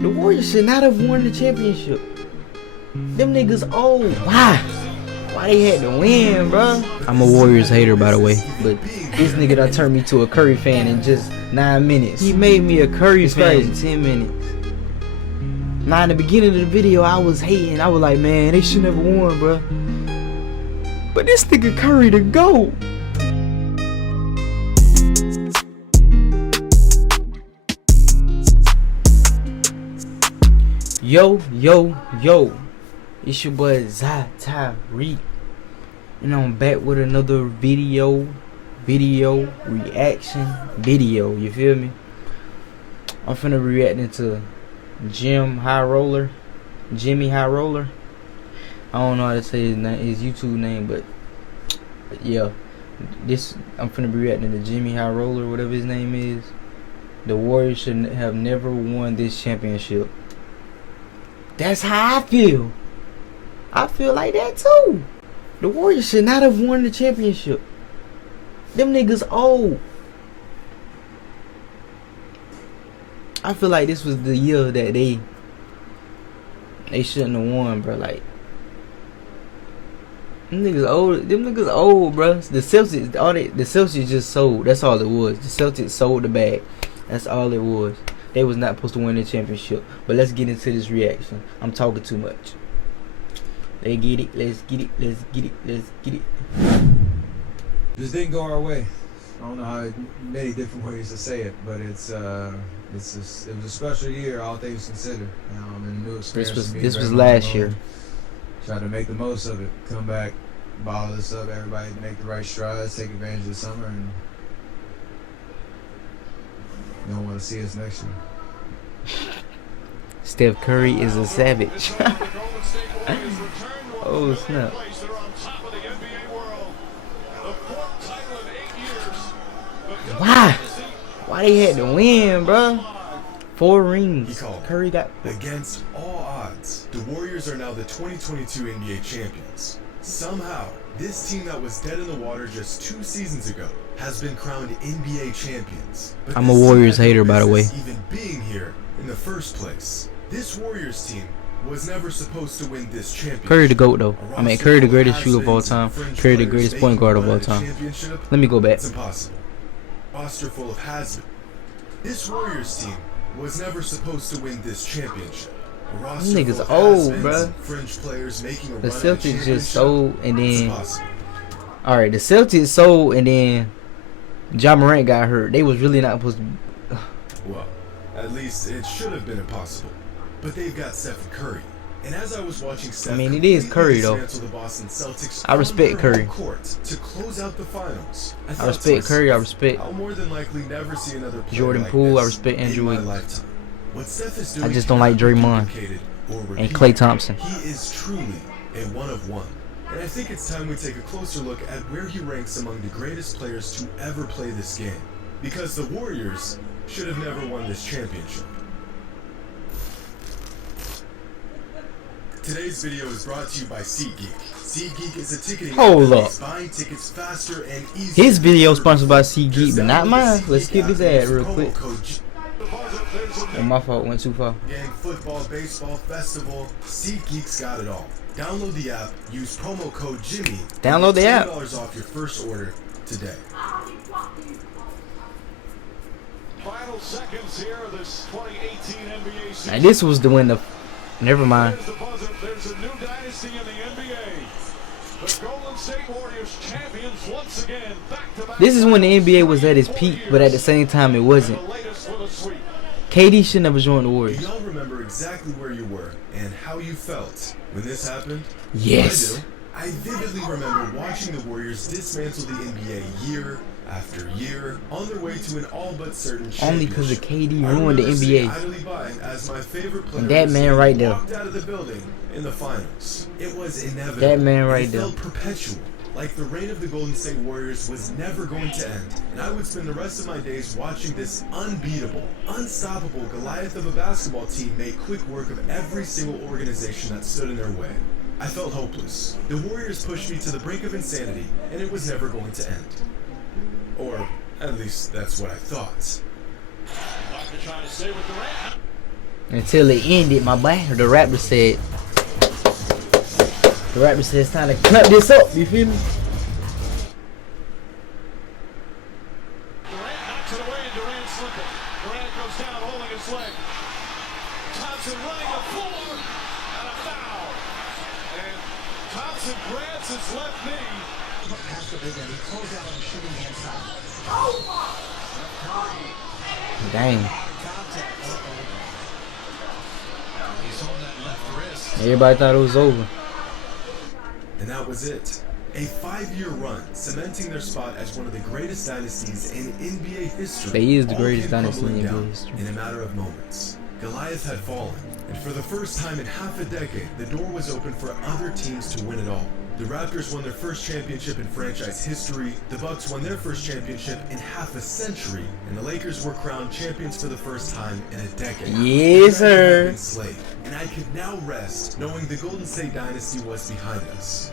The Warriors should not have won the championship. Them niggas old. Why? Why they had to win, bro? I'm a Warriors hater, by the way, but this nigga done turned me to a Curry fan in just 9 minutes. He made me a Curry fan in 10 minutes. Now, in the beginning of the video, I was hating. I was like, man, they should never won, bro. But this nigga Curry the GOAT. Yo, it's your boy Tyreek, and I'm back with another video reaction video. You feel me? I'm finna reacting to Jimmy High Roller. I don't know how to say his name, his YouTube name, but yeah, I'm finna be reacting to Jimmy High Roller, whatever his name is. The Warriors should have never won this championship. That's how I feel. I feel like that too. The Warriors should not have won the championship. Them niggas old. I feel like this was the year that they shouldn't have won, bro. Like, them niggas old, bro. The Celtics just sold. That's all it was. The Celtics sold the bag. That's all it was. They was not supposed to win the championship. But let's get into this reaction. I'm talking too much. Let's get it. Let's get it. Just didn't go our way. I don't know how many different ways to say it, but it was a special year, all things considered. And a new experience. This was last year. Tried to make the most of it. Come back, bottle this up. Everybody make the right strides. Take advantage of the summer, and you don't want to see us next year. Steph Curry is a savage. Oh snap. Why they had to win, bro? 4 rings. Curry got. Against all odds, the Warriors are now the 2022 NBA champions. Somehow, this team that was dead in the water just 2 seasons ago has been crowned NBA champions. But I'm a Warriors hater, by the way. Even being here in the first place, this Warriors team was never supposed to win this championship. Curry the GOAT, though. I mean, Curry the greatest shooter of all time. Curry the greatest point guard of all time. Let me go back. It's impossible. Roster full of has-been. This Warriors team was never supposed to win this championship. These niggas old, bruh. Fringe players making a the run Celtics just sold, and then alright, the Celtics sold, and then Ja Morant got hurt. They was really not supposed to. Well, at least it should have been impossible. But they've got Steph Curry. And as I was watching Steph, I mean, it is Curry though. I respect Curry. To close out the finals. I respect Curry. I respect I'll more than likely never see another Jordan like Poole. I this respect Andrew in my Wiggins. lifetime. What Steph is doing I just don't like Draymond and Klay Thompson. He is truly a one of one. And I think it's time we take a closer look at where he ranks among the greatest players to ever play this game. Because the Warriors should have never won this championship. Today's video is brought to you by SeatGeek. SeatGeek is a ticketing Hold up. buying tickets faster and easier. His video sponsored by SeatGeek, but not mine. Let's skip his ad real quick. Oh, my fault, went too far. Gang, football, baseball, festival, SeatGeek's got it all. Download the app, use promo code Jimmy. Download the app. $10 off your first order today. Final seconds here of this 2018 NBA season. Now this was the winner. Never mind. There's a new dynasty in the NBA. The Golden State Warriors champions once again, back-to-back. This is when the NBA was at its peak, but at the same time it wasn't. KD should never join the Warriors. Do y'all remember exactly where you were and how you felt when this happened? Yes. I vividly remember watching the Warriors dismantle the NBA year after year on their way to an all but certain championship. Only because of KD ruined the NBA. As my favorite player And that man right there. walked out of the building in the finals. It was inevitable. That man right there. It felt perpetual. Like the reign of the Golden State Warriors was never going to end. And I would spend the rest of my days watching this unbeatable, unstoppable Goliath of a basketball team make quick work of every single organization that stood in their way. I felt hopeless. The Warriors pushed me to the brink of insanity, and it was never going to end. Or, at least, that's what I thought. Until it ended, my boy. The rapper said it's time to cut this up. You feel me? Durant knocks it away and Durant slipping. Durant goes down holding his leg. Thompson running the floor and a foul. And Thompson grabs his left knee. Past the big end, he closed out on the shooting hand side. Dang. He's on that left wrist. Everybody thought it was over. And that was it. A 5-year run, cementing their spot as one of the greatest dynasties in NBA history. They is the all greatest came dynasty in crumbling NBA down history. in a matter of moments. Goliath had fallen, and for the first time in half a decade, the door was open for other teams to win it all. The Raptors won their first championship in franchise history, the Bucks won their first championship in half a century, and the Lakers were crowned champions for the first time in a decade. Yes, sir. Enslaved, and I could now rest knowing the Golden State Dynasty was behind us.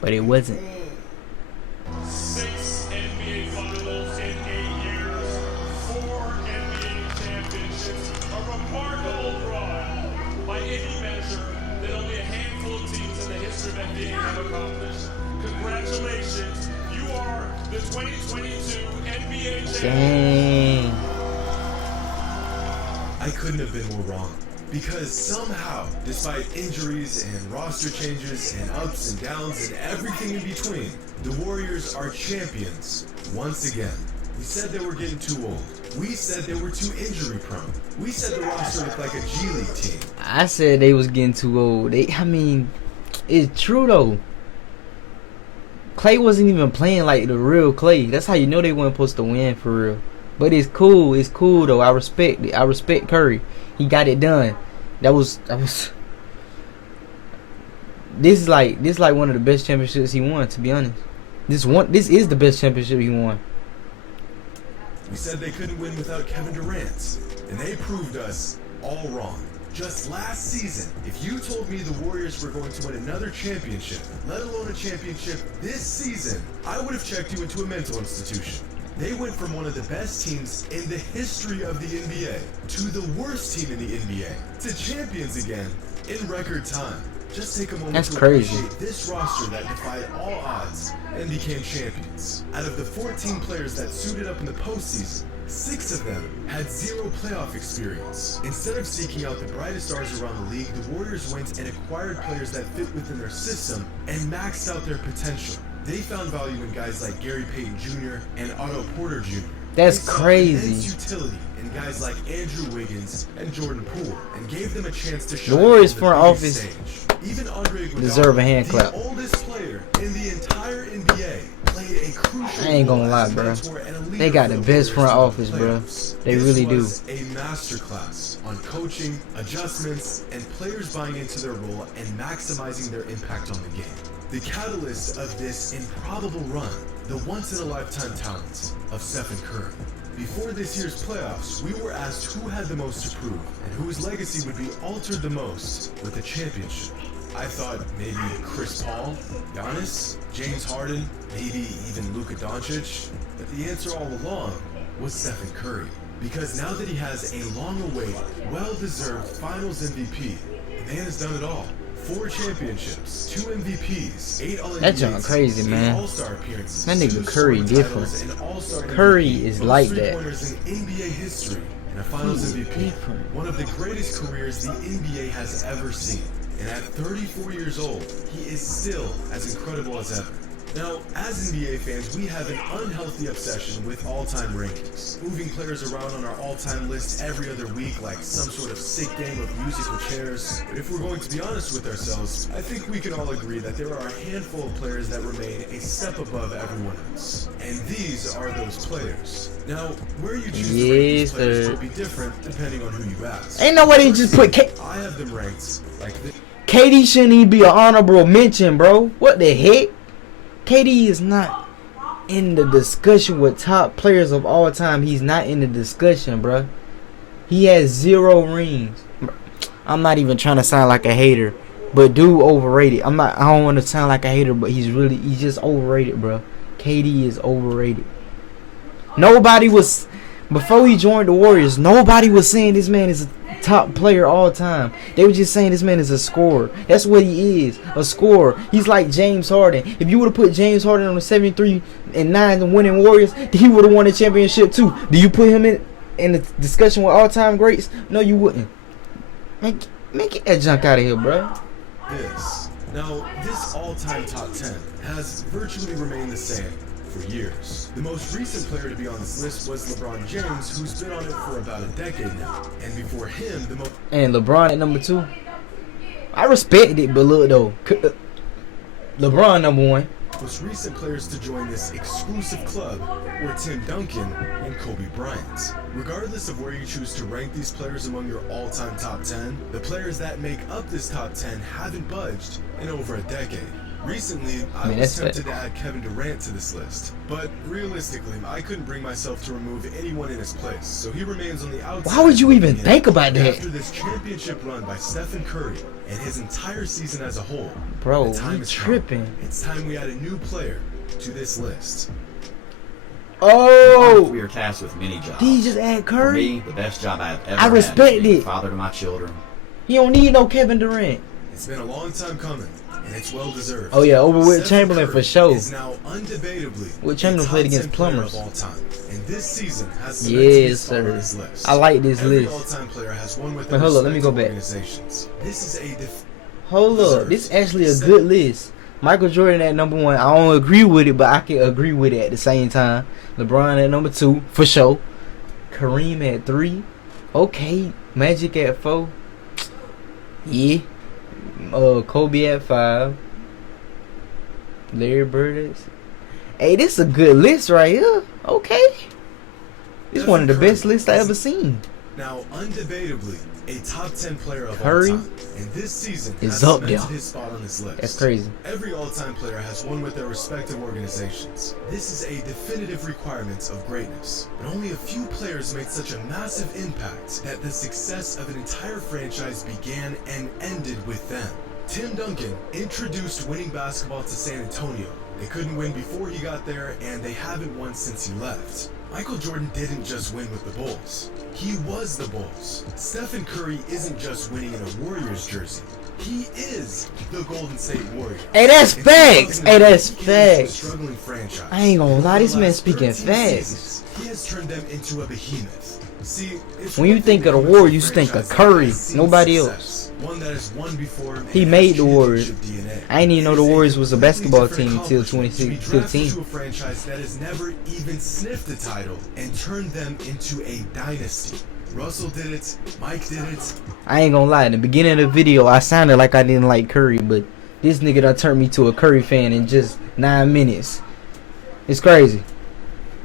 But it wasn't. 6 NBA Finals in 8 years, 4 NBA championships, a remarkable run by any measure that only a handful of teams in the history of NBA have accomplished. Congratulations, you are the 2022 NBA champions. Dang. I couldn't have been more wrong. Because somehow, despite injuries and roster changes and ups and downs and everything in between, the Warriors are champions once again. We said they were getting too old. We said they were too injury prone. We said the roster looked like a G League team. I said they was getting too old. It's true though. Clay wasn't even playing like the real Clay. That's how you know they weren't supposed to win for real. But it's cool. It's cool though. I respect it. I respect Curry. He got it done. That was. This is like one of the best championships he won. To be honest, this is the best championship he won. We said they couldn't win without Kevin Durant, and they proved us all wrong. Just last season, if you told me the Warriors were going to win another championship, let alone a championship this season, I would have checked you into a mental institution. They went from one of the best teams in the history of the NBA to the worst team in the NBA to champions again in record time. Just take a moment That's to crazy. appreciate this roster that defied all odds and became champions. Out of the 14 players that suited up in the postseason, 6 of them had 0 playoff experience. Instead of seeking out the brightest stars around the league, the Warriors went and acquired players that fit within their system and maxed out their potential. They found value in guys like Gary Payton Jr. and Otto Porter Jr. That's They saw crazy. immense utility in guys like Andrew Wiggins and Jordan Poole and gave them a chance to shine The Warriors on front biggest office stage. Even Andre Iguodala, deserve a hand clap. the oldest player in the entire NBA, played a crucial I ain't gonna role lie, as a bro. mentor and a leader They got for the the best front Warriors office, throughout the bro. playoffs. They This really do. was a masterclass on coaching, adjustments, and players buying into their role and maximizing their impact on the game. The catalyst of this improbable run, the once-in-a-lifetime talent of Steph and Curry. Before this year's playoffs, we were asked who had the most to prove and whose legacy would be altered the most with a championship. I thought maybe Chris Paul, Giannis, James Harden, maybe even Luka Doncic. But the answer all along was Stephen Curry. Because now that he has a long-awaited, well-deserved Finals MVP, the man has done it all. 4 championships, 2 MVPs, 8 All-NBAs, That junk crazy, 8 man. All-Star appearances, That nigga 2 Curry scoring different. titles, an All-Star Curry MVP, is most like that. three-pointers in NBA history, and a Finals He's MVP. different. One of the greatest careers the NBA has ever seen. And at 34 years old, he is still as incredible as ever. Now, as NBA fans, we have an unhealthy obsession with all-time rankings, moving players around on our all-time list every other week like some sort of sick game of musical chairs. But if we're going to be honest with ourselves, I think we can all agree that there are a handful of players that remain a step above everyone else. And these are those players. Now, where you choose to rank these Yes, players sir. will be different depending on who you ask. Ain't nobody just put I have them ranked like this. KD shouldn't even be an honorable mention, bro. What the heck? KD is not in the discussion with top players of all time. He's not in the discussion, bro. He has 0 rings. I'm not even trying to sound like a hater, but dude overrated. I don't want to sound like a hater, but he's just overrated, bro. KD is overrated. Nobody was Before he joined the Warriors, nobody was saying this man is a top player all time. They were just saying this man is a scorer. That's what he is, a scorer. He's like James Harden. If you would have put James Harden on the 73 and 9 winning Warriors, he would have won the championship too. Do you put him in the discussion with all-time greats? No, you wouldn't. Man, get that junk out of here, bro. This all-time top 10 has virtually remained the same for years. The most recent player to be on this list was LeBron James, who's been on it for about a decade now. And before him, the most... And LeBron at number 2. I respect it, but look though. LeBron number 1. Most recent players to join this exclusive club were Tim Duncan and Kobe Bryant. Regardless of where you choose to rank these players among your all-time top 10, the players that make up this top 10 haven't budged in over a decade. Recently, I was tempted to add Kevin Durant to this list, but realistically, I couldn't bring myself to remove anyone in his place, so he remains on the outside. Why would you even think about that? After this championship run by Stephen Curry and his entire season as a whole, bro, the time is tripping. It's time we add a new player to this list. Oh, we are tasked with many jobs. Did he just add Curry? For me, the best job I've ever I respect had is being it. father to my children. He don't need no Kevin Durant. It's been a long time coming, and it's well deserved. Oh yeah, over with Chamberlain for sure. Is now undebatably With Chamberlain played against Plumbers. Of all time. And this season has yes, sir. I like this Every list. all-time player has one with but hold up, let me go back. This is a hold up, this is actually a good list. Michael Jordan at number 1. I don't agree with it, but I can agree with it at the same time. LeBron at number 2, for sure. Kareem at 3. Okay. Magic at 4. Yeah. Kobe at 5. Larry Bird at 6. Hey, this is a good list right here. Okay. This is one of the best lists I ever seen. Now, undebatably, a top 10 player of Curry all time, and this season is has up there. his spot on this list. That's crazy. Every all-time player has one with their respective organizations. This is a definitive requirement of greatness. But only a few players made such a massive impact that the success of an entire franchise began and ended with them. Tim Duncan introduced winning basketball to San Antonio. They couldn't win before he got there, and they haven't won since he left. Michael Jordan didn't just win with the Bulls. He was the Bulls. Stephen Curry isn't just winning in a Warriors jersey. He is the Golden State Warriors. Hey, that's facts. Hey, that's facts. Struggling franchise. I ain't gonna lie, this For the man last speaking 13 facts. seasons, he has turned them into a behemoth. See, When you think of the Warriors, you think of Curry, nobody else. One that has won before He and made has the Warriors. championship DNA. I didn't even know the Warriors was a It's basketball completely team until different accomplishment to be drafted 2015. to a franchise that has never even sniffed a title and turned them into a dynasty. Russell did it, Mike did it. I ain't gonna lie, in the beginning of the video, I sounded like I didn't like Curry, but this nigga done turned me to a Curry fan in just 9 minutes. It's crazy.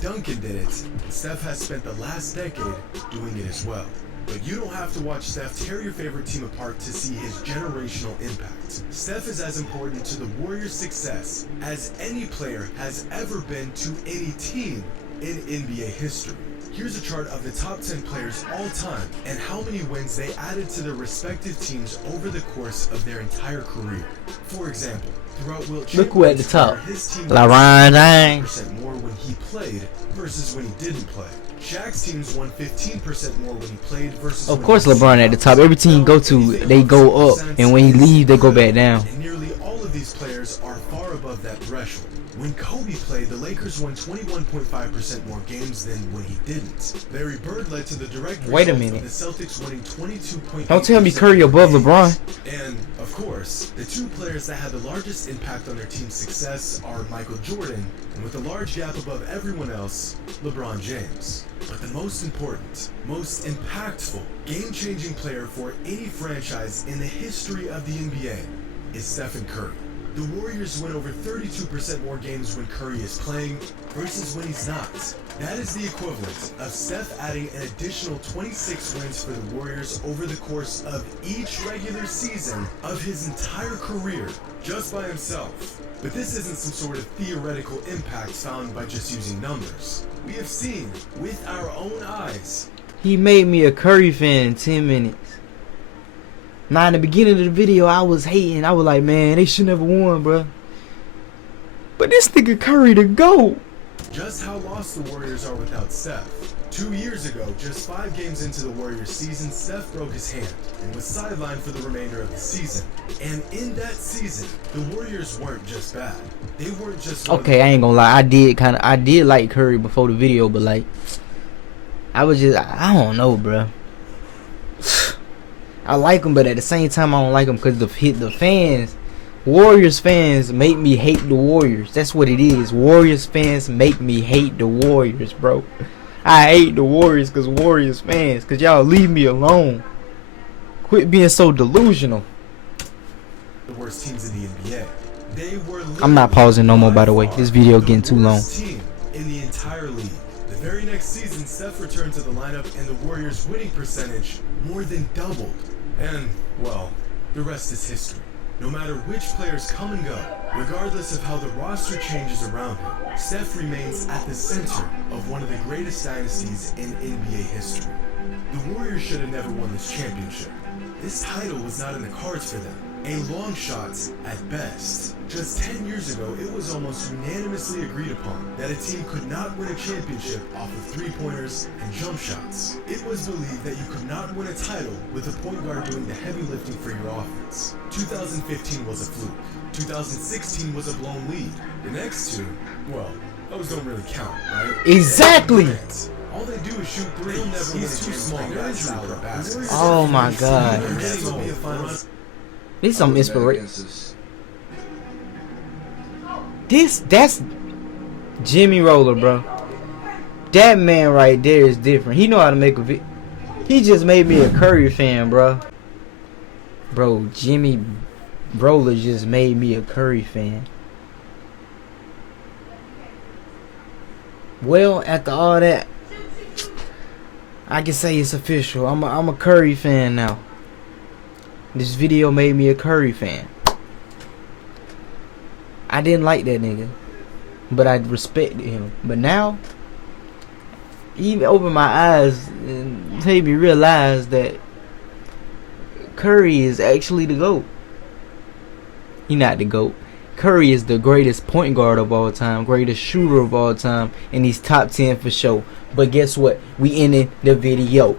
Duncan did it, and Steph has spent the last decade doing it as well. But you don't have to watch Steph tear your favorite team apart to see his generational impact. Steph is as important to the Warriors' success as any player has ever been to any team in NBA history. Here's a chart of the top 10 players all time and how many wins they added to their respective teams over the course of their entire career. For example, throughout Wilt Look who at the Chamberlain's top. career, his team LeBron won James. 15% more when he played versus when he didn't play. Shaq's teams won 15% more when he played versus Of when course he LeBron at the top. Every team he go to, they go up, and when he leave, they go back down. And nearly all of these players are far above that threshold. When Kobe played, the Lakers won 21.5% more games than when he didn't. Larry Bird led to the direct Wait a result minute. of the Celtics winning 22.8%. Don't tell me Curry above LeBron. And, of course, the two players that had the largest impact on their team's success are Michael Jordan, and with a large gap above everyone else, LeBron James. But the most important, most impactful, game-changing player for any franchise in the history of the NBA is Stephen Curry. The Warriors win over 32% more games when Curry is playing versus when he's not. That is the equivalent of Steph adding an additional 26 wins for the Warriors over the course of each regular season of his entire career, just by himself. But this isn't some sort of theoretical impact found by just using numbers. We have seen with our own eyes. He made me a Curry fan in 10 minutes. Now, in the beginning of the video, I was hating. I was like, man, they should never won, bro. But this nigga Curry to go. Just how lost the Warriors are without Steph. 2 years ago, just 5 games into the Warriors season, Steph broke his hand and was sidelined for the remainder of the season. And in that season, the Warriors weren't just bad. They weren't just Okay, I ain't gonna lie. I did like Curry before the video, but like, I don't know, bro. I like him, but at the same time, I don't like him because the fans, Warriors fans, make me hate the Warriors. That's what it is. Warriors fans make me hate the Warriors, bro. I hate the Warriors because Warriors fans, because y'all leave me alone. Quit being so delusional. the worst teams in the NBA. They were I'm not pausing no more, by the way. This video getting too long. Team in the entire league. The very next season, Steph returned to the lineup and the Warriors' winning percentage more than doubled. And, well, the rest is history. No matter which players come and go, regardless of how the roster changes around him, Steph remains at the center of one of the greatest dynasties in NBA history. The Warriors should have never won this championship. This title was not in the cards for them. A long shot at best. Just 10 years ago, it was almost unanimously agreed upon that a team could not win a championship off of three-pointers and jump shots. It was believed that you could not win a title with a point guard doing the heavy lifting for your offense. 2015 was a fluke. 2016 was a blown lead. The next two, well, those don't really count, right? Exactly. All they do is shoot threes. He's too small. They're injury prone. Oh my God. This some inspiration. That's Jimmy Roller, bro. That man right there is different. He know how to make a video. He just made me a Curry fan, bro. Bro, Jimmy Roller just made me a Curry fan. Well, after all that, I can say it's official. I'm a Curry fan now. This video made me a Curry fan. I didn't like that nigga, but I respected him. But now, he opened my eyes and made me realize that Curry is actually the GOAT. He not the GOAT. Curry is the greatest point guard of all time, greatest shooter of all time, and he's top 10 for sure. But guess what? We ended the video.